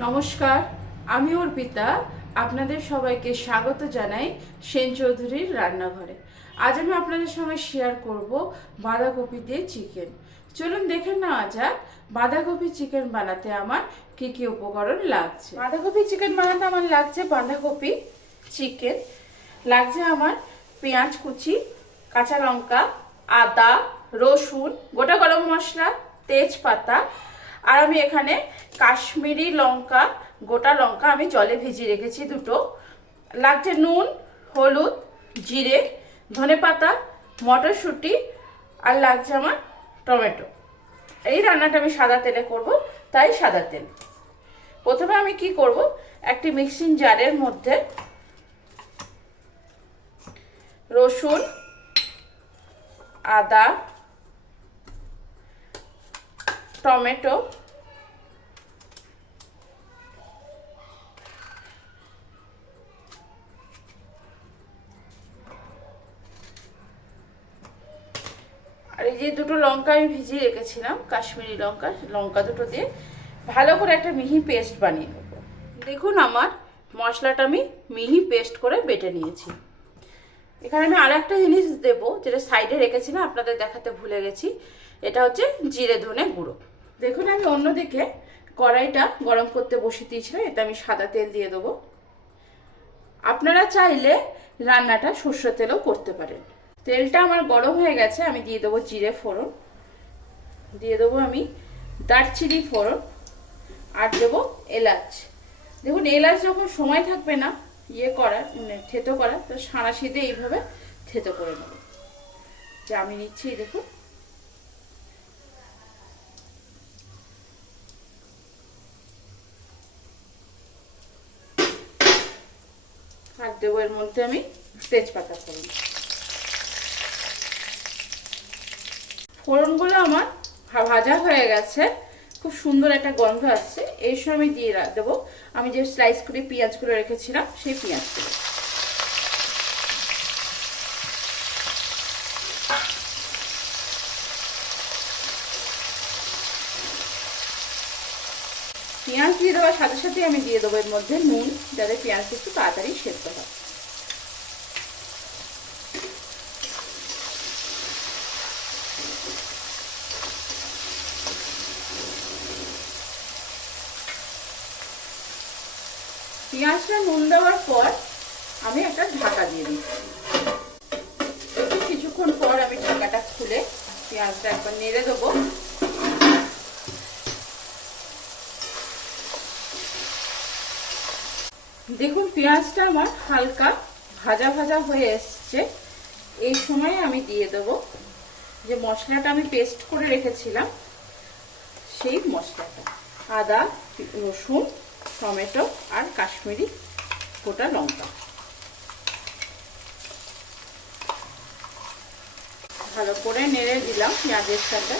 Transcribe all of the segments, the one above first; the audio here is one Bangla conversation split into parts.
নমস্কার, আমি অর্পিতা। আপনাদের সবাইকে স্বাগত জানাই সেন চৌধুরীর রান্নাঘরে। আজ আমি আপনাদের সঙ্গে শেয়ার করব বাঁধাকপি দিয়ে চিকেন। চলুন দেখে নেওয়া যাক বাঁধাকপি চিকেন বানাতে আমার কি কি উপকরণ লাগছে। বাঁধাকপি চিকেন বানাতে আমার লাগছে বাঁধাকপি, চিকেন, লাগছে আমার পেঁয়াজ কুচি, কাঁচা লঙ্কা, আদা, রসুন, গোটা গরম মশলা, তেজপাতা, আর আমি এখানে কাশ্মীরি লঙ্কা, গোটা লঙ্কা আমি জলে ভিজিয়ে রেখেছি দুটো। লাগছে নুন, হলুদ, জিরে, ধনেপাতা, মটরশুঁটি, আর লাগছে আমার টমেটো। এই রান্নাটা আমি সাদা তেলে করব, তাই সাদা তেল। প্রথমে আমি কি করব, একটি মিক্সিং জারের মধ্যে রসুন, আদা, টমেটো, আর এই যে দুটো লঙ্কা আমি ভিজিয়ে রেখেছিলাম, কাশ্মীরি লঙ্কা, লঙ্কা দুটো দিয়ে ভালো করে একটা মিহি পেস্ট বানিয়ে নেব। দেখুন আমার মশলাটা আমি মিহি পেস্ট করে বেটে নিয়েছি। এখানে আমি আর একটা জিনিস দেবো, যেটা সাইডে রেখেছিলাম, আপনাদের দেখাতে ভুলে গেছি। এটা হচ্ছে জিরে ধনে গুঁড়ো। দেখুন আমি অন্যদিকে কড়াইটা গরম করতে বসিয়ে দিয়েছিলাম, এতে আমি সাদা তেল দিয়ে দেবো। আপনারা চাইলে রান্নাটা সর্ষের তেলও করতে পারেন। তেলটা আমার গরম হয়ে গেছে, আমি দিয়ে দেবো জিরে ফোড়ন, দিয়ে দেবো আমি দারচিনি ফোড়ন, আর দেবো এলাচ। দেখুন এলাচ যখন সময় থাকবে না করার, থেতো করার, তো সাঁড়াশিতে এইভাবে থেতো করে নেব। যে আমি নিচ্ছি, দেখুন আর দেবো এর মধ্যে আমি তেজপাতা ফোড়ন। ফোড়নগুলো আমার ভাজা হয়ে গেছে, খুব সুন্দর একটা গন্ধ আসছে। এই সময় আমি দিয়ে দেবো আমি যে স্লাইস করে পেঁয়াজগুলো রেখেছিলাম, সেই পেঁয়াজগুলো। পেঁয়াজ দিয়ে দেওয়ার সাথে সাথে আমি দিয়ে দেবো এর মধ্যে নুন, যাতে পেঁয়াজটা একটু তাড়াতাড়ি সেদ্ধ হয়। পেঁয়াজটা নুন দেওয়ার পর আমি একটা ঢাকা দিয়ে দিচ্ছি। কিছুক্ষণ পর আমি ঢাকাটা খুলে পেঁয়াজটা একবার নেড়ে দেবো। দেখুন পেঁয়াজটা আমার হালকা ভাজা ভাজা হয়ে এসছে। এই সময় আমি দিয়ে দেবো যে মশলাটা আমি পেস্ট করে রেখেছিলাম, সেই মশলাটা, আদা, রসুন, টমেটো, আর কাশ্মীরি গোটা লঙ্কা। ভালো করে নেড়ে দিলাম পেঁয়াজের সাথে।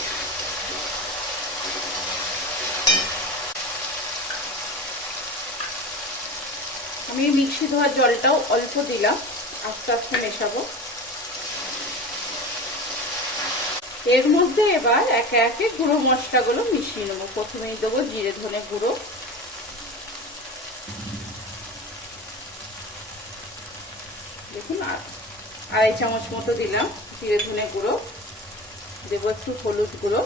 আমি মিক্সি ধোয়ার জলটাও অল্প দিলাম, আস্তে আস্তে মেশাবো। এর মধ্যে এবার একে একে গুঁড়ো মশলাগুলো মিশিয়ে নেবো। প্রথমেই দেবো জিরে ধনে গুঁড়ো, দেখুন 2.5 চামচ মতো দিলাম জিরে ধনে গুঁড়ো। দেবো একটু হলুদ গুঁড়ো,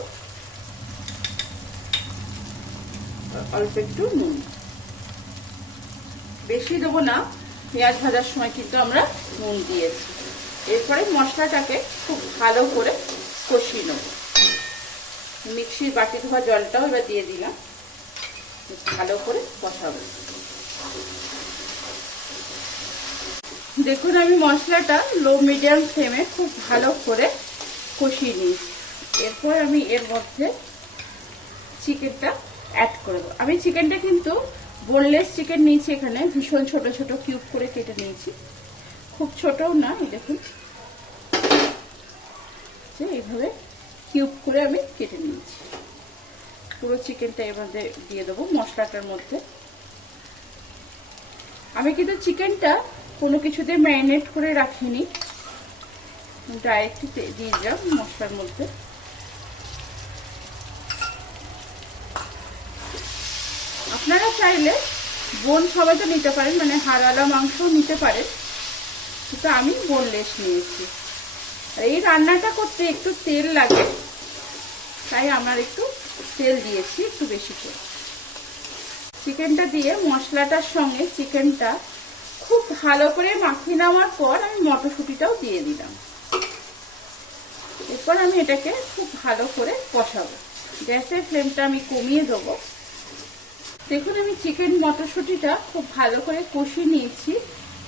অল্প একটু নুন, বেশি দেবো না, পেঁয়াজ ভাজার সময় কিন্তু আমরা নুন দিয়েছি। এরপরে মশলাটাকে খুব ভালো করে কষিয়ে নেব। মিক্সির বাটি ধোয়া জলটাও এবার দিয়ে দিলাম, ভালো করে কষাবো। দেখুন আমি মশলাটা লো মিডিয়াম ফ্লেমে খুব ভালো করে কষিয়ে নিয়েছি। এরপর আমি এর মধ্যে চিকেনটা অ্যাড করে দেবো। আমি চিকেনটা কিন্তু বোনলেস চিকেন নিয়েছি, এখানে ভীষণ ছোট ছোট কিউব করে কেটে নিয়েছি, খুব ছোটও না। দেখুন এইভাবে কিউব করে আমি কেটে নিয়েছি। পুরো চিকেনটা এর মধ্যে দিয়ে দেবো মশলাটার মধ্যে। আমি কিন্তু চিকেনটা কোনো কিছুতে ম্যারিনেট করে রাখিনি, ডাইরেক্ট দিয়ে দিলাম মশলার মধ্যে। আপনারা চাইলে বোন সবাই তো নিতে পারেন, মানে হাড়ওয়ালা মাংস নিতে পারেন, কিন্তু আমি বোনলেস নিয়েছি। এই রান্নাটা করতে একটু তেল লাগে, তাই আমার একটু তেল দিয়েছি একটু বেশি করে। চিকেনটা দিয়ে মশলাটার সঙ্গে চিকেনটা খুব ভালো করে মাখিয়ে নেওয়ার পর আমি মটরশুঁটিটাও দিয়ে দিলাম। এরপর আমি এটাকে খুব ভালো করে কষাবো। গ্যাসের ফ্লেমটা আমি কমিয়ে দেবো। দেখুন আমি চিকেন মটরশুঁটিটা খুব ভালো করে কষিয়ে নিয়েছি।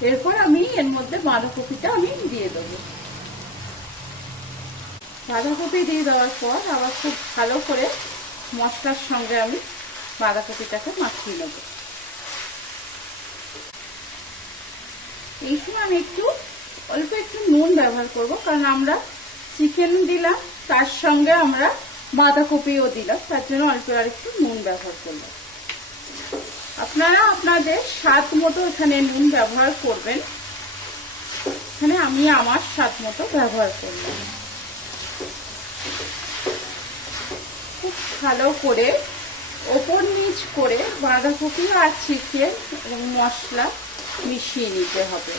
এরপর আমি এর মধ্যে বাঁধাকপিটা আমি দিয়ে দেবো। বাঁধাকপি দিয়ে দেওয়ার পর আবার খুব ভালো করে মশলার সঙ্গে আমি বাঁধাকপিটাকে মাখিয়ে নেব। এই সময় আমি অল্প একটু নুন ব্যবহার করব, কারণ আমরা চিকেন দিলাম তার সঙ্গে আমরা বাঁধাকপিও দিলাম, তার জন্য অল্প আর একটু নুন ব্যবহার করলাম। আপনারা আপনাদের স্বাদ মতো এখানে নুন ব্যবহার করবেন। এখানে আমি আমার স্বাদ মতো ব্যবহার করলাম। খুব ভালো করে ওপর নিচ করে বাঁধাকপি আর চিকেন এবং মশলা মিশিয়ে নিতে হবে।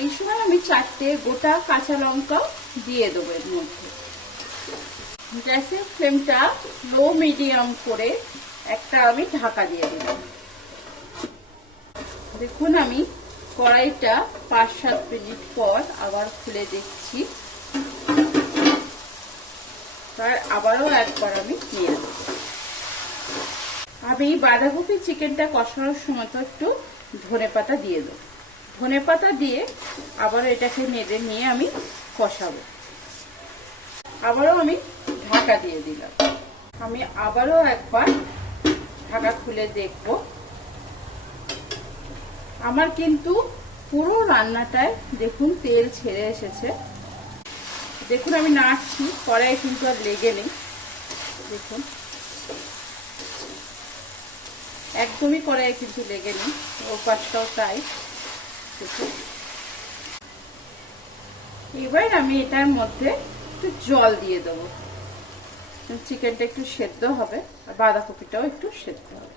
এই সময় আমি 4টে গোটা কাঁচা লঙ্কা দিয়ে দেবো এর মধ্যে। গ্যাসের ফ্লেমটা লো মিডিয়াম করে একটা আমি ঢাকা দিয়ে দিলাম। দেখুন আমি কড়াইটা 5-7 মিনিট পর আবার খুলে দেখছি, আবারও একবার আমি নিয়ে দেবো। আমি বাঁধাকপি চিকেনটা কষানোর সময় তো একটু ধনেপাতা দিয়ে দেবো। ধনেপাতা দিয়ে আবার এটাকে নেড়ে নিয়ে আমি কষাবো। আবারও আমি ঢাকা দিয়ে দিলাম। আমি আবারও একবার ঢাকা খুলে দেখব। আমার কিন্তু পুরো রান্নাটায় দেখুন তেল ছেড়ে এসেছে। দেখুন আমি নাড়ছি, কড়াই কিন্তু আর লেগে নেই। দেখুন একদমই কড়াই কিন্তু লেগে নেই, ওর পাশটাও তাই। দেখুন এবার আমি এটার মধ্যে একটু জল দিয়ে দেবো। চিকেনটা একটু সেদ্ধ হবে আর বাঁধাকপিটাও একটু সেদ্ধ হবে।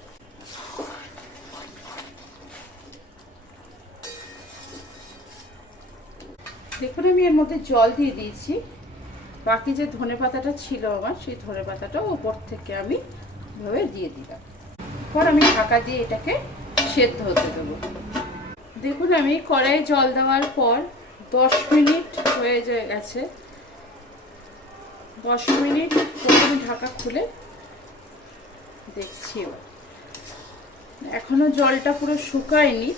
দেখুন আমি এর মধ্যে জল দিয়ে দিয়েছি। বাকি যে ধনেপাতাটা ছিল আমার, সেই ধনেপাতাটাও উপর থেকে আমি এভাবে দিয়ে দিলাম। এরপর আমি ঢাকা দিয়ে এটাকে সেদ্ধ হতে দেবো। দেখুন আমি কড়াইয়ে জল দেওয়ার পর 10 মিনিট হয়ে গেছে। 10 মিনিট আমি ঢাকা খুলে দেখছি। এখনো জলটা পুরো শুকায়নি।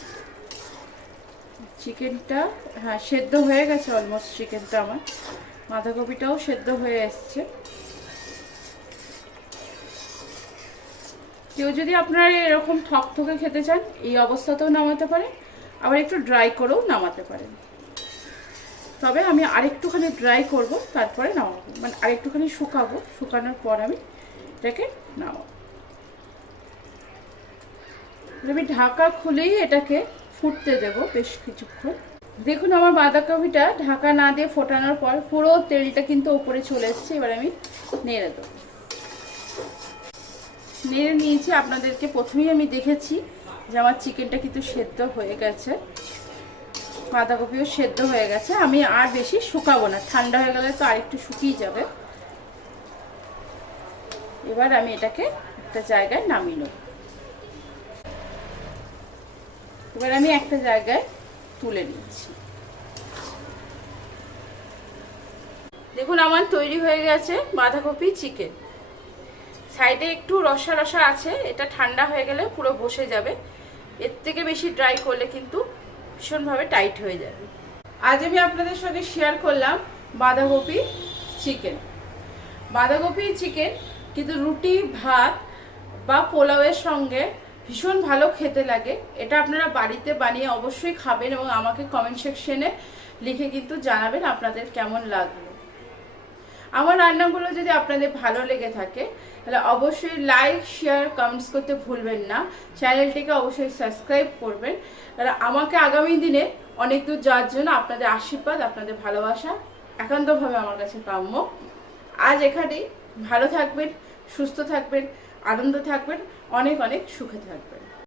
চিকেনটা হ্যাঁ সেদ্ধ হয়ে গেছে অলমোস্ট। চিকেনটা আমার, বাঁধাকপিটাও সেদ্ধ হয়ে এসছে। কেউ যদি আপনারা এরকম থকথকে খেতে চান, এই অবস্থাতেও নামাতে পারেন, আবার একটু ড্রাই করেও নামাতে পারেন। তবে আমি আরেকটুখানি ড্রাই করব, তারপরে নামাবো, মানে আরেকটুখানি শুকাবো। শুকানোর পর আমি এটাকে নামাবো। আমি ঢাকা খুলেই এটাকে ফুটতে দেব বেশ কিছুক্ষণ। দেখুন আমার বাঁধাকপিটা ঢাকা না দিয়ে ফোটানোর পর পুরো তেলটা কিন্তু উপরে চলে এসেছে। এবার আমি নেড়ে দেবো। নেড়ে নিয়েছি। আপনাদেরকে প্রথমেই আমি দেখেছি যে আমার চিকেনটা কিন্তু সেদ্ধ হয়ে গেছে, বাঁধাকপিও সেদ্ধ হয়ে গেছে। আমি আর বেশি শুকাবো না, ঠান্ডা হয়ে গেলে তো আর একটু শুকিয়ে যাবে। এবার আমি এটাকে একটা জায়গায় নামিয়ে নেব। এবার আমি একটা জায়গায় তুলে নিচ্ছি। দেখুন আমার তৈরি হয়ে গেছে বাঁধাকপি চিকেন। সাইডে একটু রসা রসা আছে, এটা ঠান্ডা হয়ে গেলে পুরো বসে যাবে। এর থেকে বেশি ড্রাই করলে কিন্তু ভীষণভাবে টাইট হয়ে যাবে। আজ আমি আপনাদের সঙ্গে শেয়ার করলাম বাঁধাকপি চিকেন। বাঁধাকপি চিকেন কিন্তু রুটি, ভাত বা পোলাওয়ের সঙ্গে ভীষণ ভালো খেতে লাগে। এটা আপনারা বাড়িতে বানিয়ে অবশ্যই খাবেন এবং আমাকে কমেন্ট সেকশনে লিখে কিন্তু জানাবেন আপনাদের কেমন লাগলো। আমার রান্নাগুলো যদি আপনাদের ভালো লেগে থাকে তাহলে অবশ্যই লাইক, শেয়ার, কমেন্টস করতে ভুলবেন না। চ্যানেলটিকে অবশ্যই সাবস্ক্রাইব করবেন। তাহলে আমাকে আগামী দিনে অনেক দূর যাওয়ার জন্য আপনাদের আশীর্বাদ, আপনাদের ভালোবাসা একান্তভাবে আমার কাছে কাম্য। আজ এখানেই। ভালো থাকবেন, সুস্থ থাকবেন, আনন্দ থাকবেন। অনেক অনেক সুখে থাকবেন।